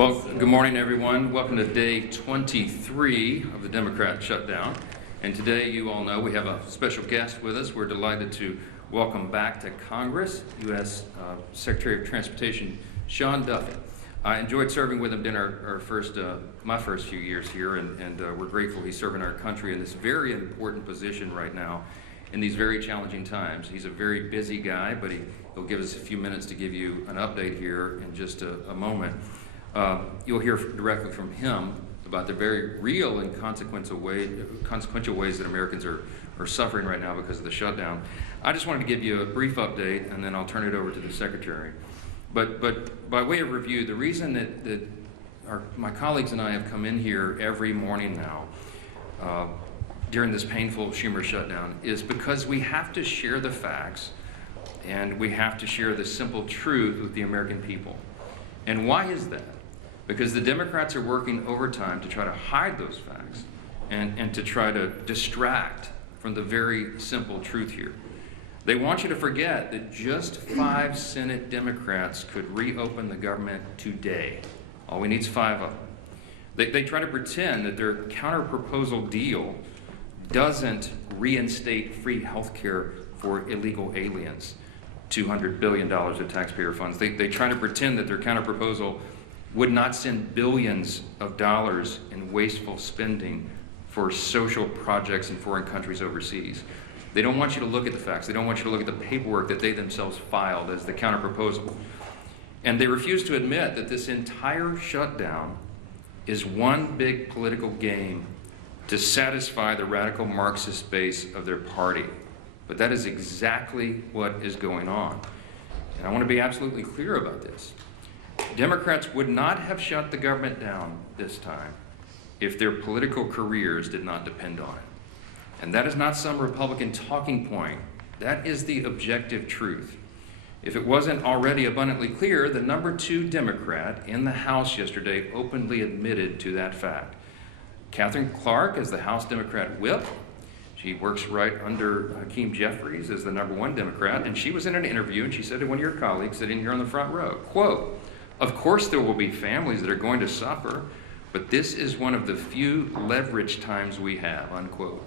Well, good morning, everyone. Welcome to day 23 of the Democrat shutdown. And today, you all know, we have a special guest with us. We're delighted to welcome back to Congress, U.S. Secretary of Transportation, Sean Duffy. I enjoyed serving with him in my first few years here, and we're grateful he's serving our country in this very important position right now in these very challenging times. He's a very busy guy, but he'll give us a few minutes to give you an update here in just a moment. You'll hear directly from him about the very real and consequential ways that Americans are suffering right now because of the shutdown. I just wanted to give you a brief update, and then I'll turn it over to the Secretary. But by way of review, the reason that my colleagues and I have come in here every morning now during this painful Schumer shutdown is because we have to share the facts and we have to share the simple truth with the American people. And why is that? Because the Democrats are working overtime to try to hide those facts and to try to distract from the very simple truth here. They want you to forget that just 5 Senate Democrats could reopen the government today. All we need is 5 of them. They try to pretend that their counter-proposal deal doesn't reinstate free health care for illegal aliens, $200 billion of taxpayer funds. They try to pretend that their counter-proposal would not send billions of dollars in wasteful spending for social projects in foreign countries overseas. They don't want you to look at the facts. They don't want you to look at the paperwork that they themselves filed as the counter-proposal. And they refuse to admit that this entire shutdown is one big political game to satisfy the radical Marxist base of their party. But that is exactly what is going on. And I want to be absolutely clear about this. Democrats would not have shut the government down this time if their political careers did not depend on it. And that is not some Republican talking point. That is the objective truth. If it wasn't already abundantly clear, the number 2 Democrat in the House yesterday openly admitted to that fact. Katherine Clark is the House Democrat whip. She works right under Hakeem Jeffries as the number 1 Democrat, and she was in an interview and she said to one of your colleagues sitting here on the front row, quote, "Of course there will be families that are going to suffer, but this is one of the few leverage times we have," unquote.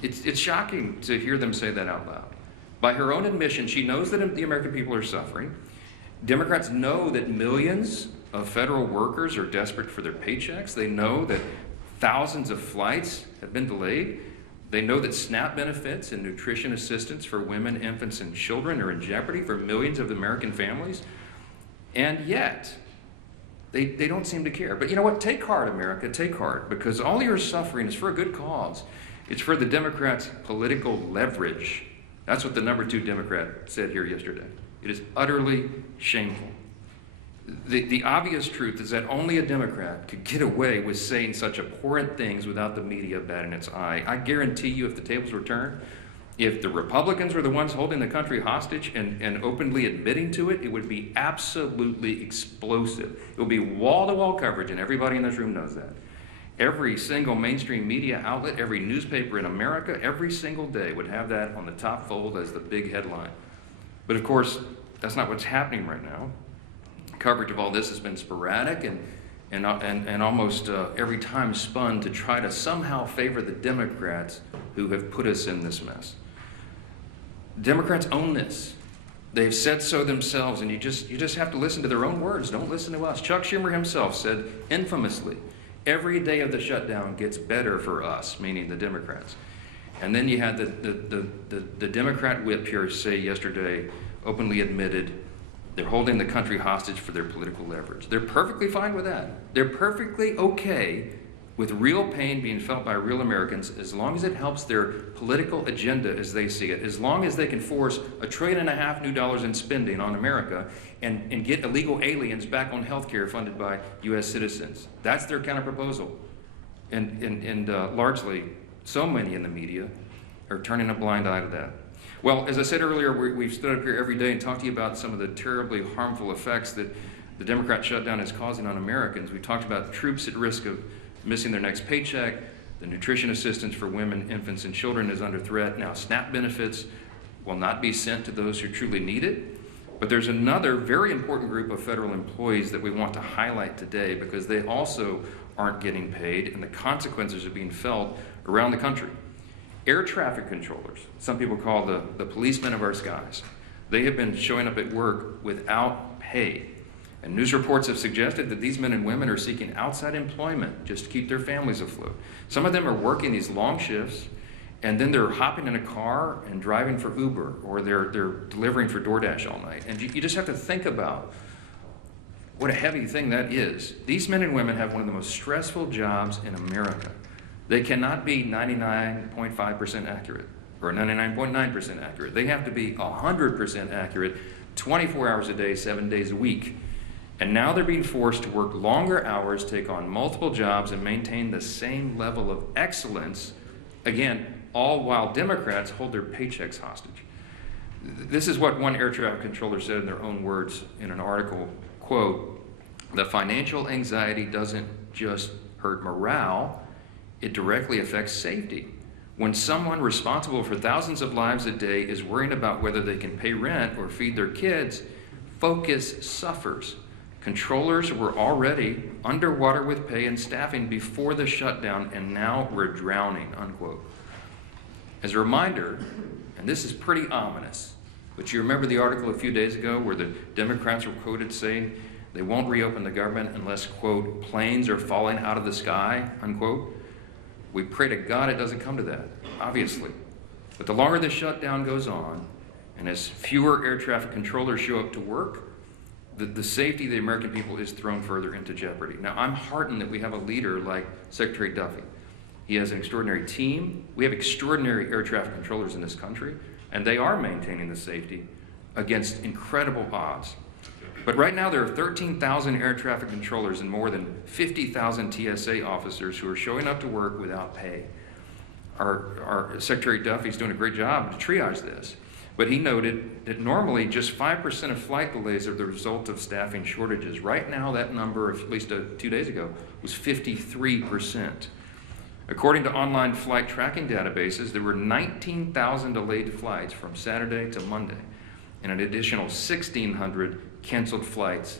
It's shocking to hear them say that out loud. By her own admission, she knows that the American people are suffering. Democrats know that millions of federal workers are desperate for their paychecks. They know that thousands of flights have been delayed. They know that SNAP benefits and nutrition assistance for women, infants, and children are in jeopardy for millions of American families. And yet, they don't seem to care. But you know what? Take heart, America. Take heart. Because all your suffering is for a good cause. It's for the Democrats' political leverage. That's what the number 2 Democrat said here yesterday. It is utterly shameful. The obvious truth is that only a Democrat could get away with saying such abhorrent things without the media batting its eye. I guarantee you, if the tables were turned, if the Republicans were the ones holding the country hostage and openly admitting to it, it would be absolutely explosive. It would be wall-to-wall coverage, and everybody in this room knows that. Every single mainstream media outlet, every newspaper in America, every single day would have that on the top fold as the big headline. But of course, that's not what's happening right now. Coverage of all this has been sporadic and almost every time spun to try to somehow favor the Democrats who have put us in this mess. Democrats own this. They've said so themselves, and you just have to listen to their own words. Don't listen to us. Chuck Schumer himself said infamously, "Every day of the shutdown gets better for us," meaning the Democrats. And then you had the Democrat whip here say yesterday, openly admitted, they're holding the country hostage for their political leverage. They're perfectly fine with that. They're perfectly okay with real pain being felt by real Americans as long as it helps their political agenda as they see it, as long as they can force $1.5 trillion new dollars in spending on America and get illegal aliens back on health care funded by U.S. citizens. That's their counter-proposal. And largely, so many in the media are turning a blind eye to that. Well, as I said earlier, we've stood up here every day and talked to you about some of the terribly harmful effects that the Democrat shutdown is causing on Americans. We talked about troops at risk of missing their next paycheck. The nutrition assistance for women, infants, and children is under threat. Now, SNAP benefits will not be sent to those who truly need it. But there's another very important group of federal employees that we want to highlight today because they also aren't getting paid and the consequences are being felt around the country. Air traffic controllers, some people call the policemen of our skies, they have been showing up at work without pay. And news reports have suggested that these men and women are seeking outside employment just to keep their families afloat. Some of them are working these long shifts, and then they're hopping in a car and driving for Uber, or they're delivering for DoorDash all night. And you just have to think about what a heavy thing that is. These men and women have one of the most stressful jobs in America. They cannot be 99.5% accurate or 99.9% accurate. They have to be 100% accurate 24 hours a day, 7 days a week. And now they're being forced to work longer hours, take on multiple jobs, and maintain the same level of excellence, again, all while Democrats hold their paychecks hostage. This is what one air traffic controller said in their own words in an article, quote, "The financial anxiety doesn't just hurt morale, it directly affects safety. When someone responsible for thousands of lives a day is worrying about whether they can pay rent or feed their kids, focus suffers. Controllers were already underwater with pay and staffing before the shutdown, and now we're drowning," unquote. As a reminder, and this is pretty ominous, but you remember the article a few days ago where the Democrats were quoted saying they won't reopen the government unless, quote, "planes are falling out of the sky," unquote. We pray to God it doesn't come to that, obviously. But the longer the shutdown goes on, and as fewer air traffic controllers show up to work, the safety of the American people is thrown further into jeopardy. Now, I'm heartened that we have a leader like Secretary Duffy. He has an extraordinary team. We have extraordinary air traffic controllers in this country, and they are maintaining the safety against incredible odds. But right now, there are 13,000 air traffic controllers and more than 50,000 TSA officers who are showing up to work without pay. Our Secretary Duffy is doing a great job to triage this. But he noted that normally just 5% of flight delays are the result of staffing shortages. Right now, that number, at least 2 days ago, was 53%. According to online flight tracking databases, there were 19,000 delayed flights from Saturday to Monday, and an additional 1,600 canceled flights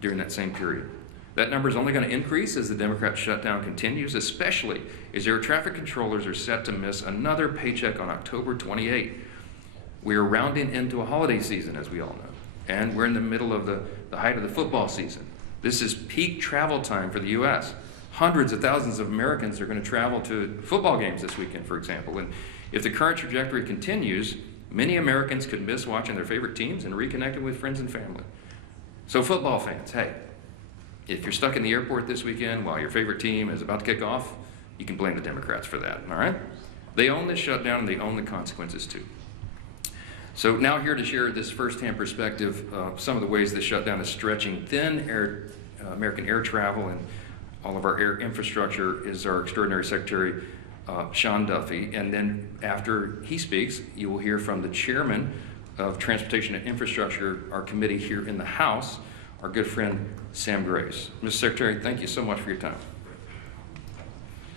during that same period. That number is only going to increase as the Democrat shutdown continues, especially as air traffic controllers are set to miss another paycheck on October 28. We are rounding into a holiday season, as we all know, and we're in the middle of the height of the football season. This is peak travel time for the U.S. Hundreds of thousands of Americans are going to travel to football games this weekend, for example. And if the current trajectory continues, many Americans could miss watching their favorite teams and reconnecting with friends and family. So football fans, hey, if you're stuck in the airport this weekend while your favorite team is about to kick off, you can blame the Democrats for that, all right? They own this shutdown and they own the consequences too. So now here to share this firsthand perspective of some of the ways this shutdown is stretching thin American air travel and all of our air infrastructure is our extraordinary Secretary, Sean Duffy. And then after he speaks, you will hear from the chairman of Transportation and Infrastructure, our committee here in the House, our good friend Sam Grace. Mr. Secretary, thank you so much for your time.